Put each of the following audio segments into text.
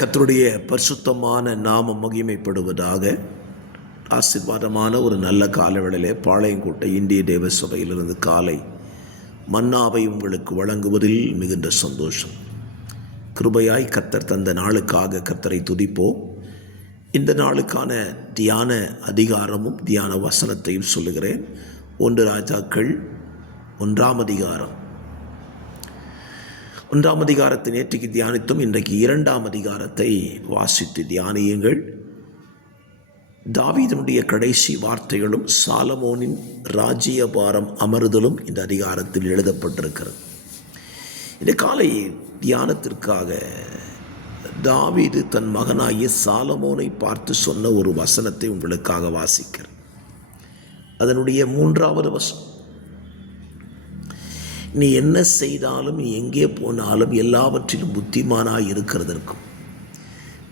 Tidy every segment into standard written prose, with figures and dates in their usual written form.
கர்த்தருடைய பரிசுத்தமான நாமம் மகிமைப்படுவதாக. ஆசீர்வாதமான ஒரு நல்ல காலவேளையிலே பாளையங்கோட்டை இந்திய தேவ சபையிலிருந்து காலை மன்னாவை உங்களுக்கு வழங்குவதில் மிகுந்த சந்தோஷம். கிருபையாய் கர்த்தர் தந்த நாளுக்காக கர்த்தரை துதிப்போம். இந்த நாளுக்கான தியான அதிகாரமும் தியான வசனத்தையும் சொல்லுகிறேன். 1 ராஜாக்கள் 1ஆம் அதிகாரம். 1ஆம் அதிகாரத்தை நேற்றுக்கு தியானித்தும் இன்றைக்கு 2ஆம் அதிகாரத்தை வாசித்து தியானியுங்கள். தாவீதுடைய கடைசி வார்த்தைகளும் சாலமோனின் ராஜ்யபாரம் அமர்தலும் இந்த அதிகாரத்தில் எழுதப்பட்டிருக்கிறது. இந்த காலை தியானத்திற்காக தாவீது தன் மகனாகிய சாலமோனை பார்த்து சொன்ன ஒரு வசனத்தை உங்களுக்காக வாசிக்கிறேன். அதனுடைய 3வது வசனம்: நீ என்ன செய்தாலும், நீ எங்கே போனாலும் எல்லாவற்றிலும் புத்திமானாய் இருக்கிறதற்கும்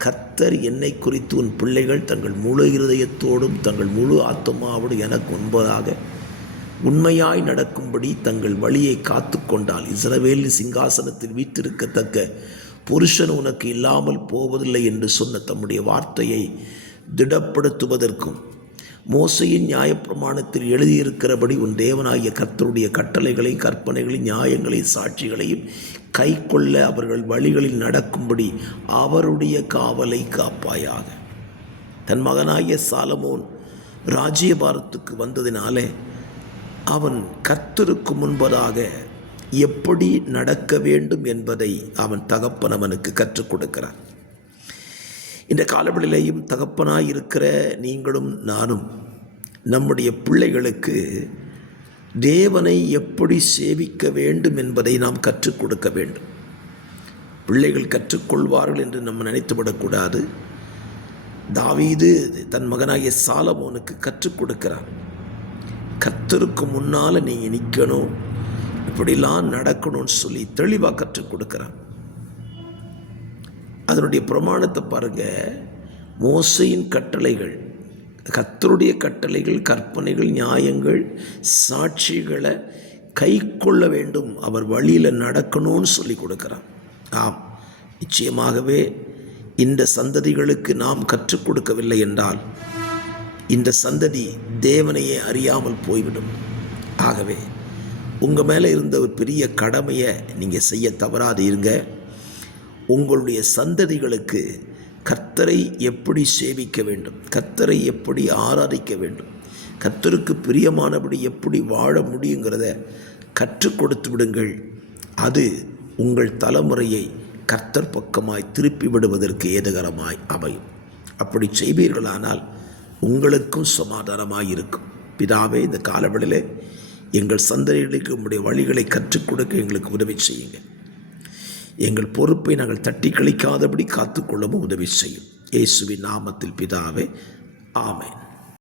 கர்த்தர் என்னை குறித்து உன் பிள்ளைகள் தங்கள் முழு இருதயத்தோடும் தங்கள் முழு ஆத்துமாவோடு எனக்கு முன்பதாக உண்மையாய் நடக்கும்படி தங்கள் வழியை காத்து கொண்டால் இஸ்ரவேலின் சிங்காசனத்தில் வீற்றிருக்கத்தக்க புருஷன் உனக்கு இல்லாமல் போவதில்லை என்று சொன்ன தம்முடைய வார்த்தையை திடப்படுத்துவதற்கும் மோசையின் நியாயப்பிரமாணத்தில் எழுதியிருக்கிறபடி உன் தேவனாகிய கர்த்தருடைய கட்டளைகளை, கற்பனைகளை, நியாயங்களை, சாட்சிகளையும் கை கொள்ள அவர்கள் வழிகளில் நடக்கும்படி அவருடைய காவலை காப்பாயாக. தன் மகனாகிய சாலமோன் ராஜ்யபாரத்துக்கு வந்ததினாலே அவன் கர்த்தருக்கு முன்பதாக எப்படி நடக்க வேண்டும் என்பதை அவன் தகப்பன் அவனுக்கு கற்றுக் கொடுக்கிறான். இந்த காலவெளியிலேயும் தகப்பனாய் இருக்கிற நீங்களும் நானும் நம்முடைய பிள்ளைகளுக்கு தேவனை எப்படி சேவிக்க வேண்டும் என்பதை நாம் கற்றுக் கொடுக்க வேண்டும். பிள்ளைகள் கற்றுக்கொள்வார்கள் என்று நம்ம நினைத்துவிடக்கூடாது. தாவீது தன் மகனாகிய சாலமோனுக்கு கற்றுக் கொடுக்கிறான். கர்த்தருக்கு முன்னால் நீங்கள் நிற்கணும், இப்படிலாம் நடக்கணும்னு சொல்லி தெளிவாக கற்றுக் கொடுக்கிறான். அதனுடைய பிரமாணத்தை பாருங்க. மோசையின் கட்டளைகள், கர்த்தருடைய கட்டளைகள், கற்பனைகள், நியாயங்கள், சாட்சிகளை கை கொள்ள வேண்டும், அவர் வழியில் நடக்கணும்னு சொல்லி கொடுக்குறான். ஆம், நிச்சயமாகவே இந்த சந்ததிகளுக்கு நாம் கற்றுக் கொடுக்கவில்லை என்றால் இந்த சந்ததி தேவனையே அறியாமல் போய்விடும். ஆகவே உங்கள் மேலே இருந்த ஒரு பெரிய கடமையை நீங்கள் செய்ய தவறாது இருங்க. உங்களுடைய சந்ததிகளுக்கு கர்த்தரை எப்படி சேவிக்க வேண்டும், கர்த்தரை எப்படி ஆராதிக்க வேண்டும், கர்த்தருக்கு பிரியமானபடி எப்படி வாழ முடியுங்கிறத கற்றுக் கொடுத்து விடுங்கள். அது உங்கள் தலைமுறையை கர்த்தர் பக்கமாய் திருப்பி விடுவதற்கு ஏதுகரமாய் அமையும். அப்படி செய்வீர்களானால் உங்களுக்கும் சமாதானமாய் இருக்கும். பிதாவே, இந்த காலவெளியிலே எங்கள் சந்ததிகளுக்கு உங்களுடைய வழிகளை கற்றுக் கொடுக்க எங்களுக்கு உதவி செய்யுங்க. எங்கள் பொறுப்பை நாங்கள் தட்டி கழிக்காதபடி காத்துக்கொள்ளவும் உதவி செய்யும். இயேசுவின் நாமத்தில் பிதாவே, ஆமென்.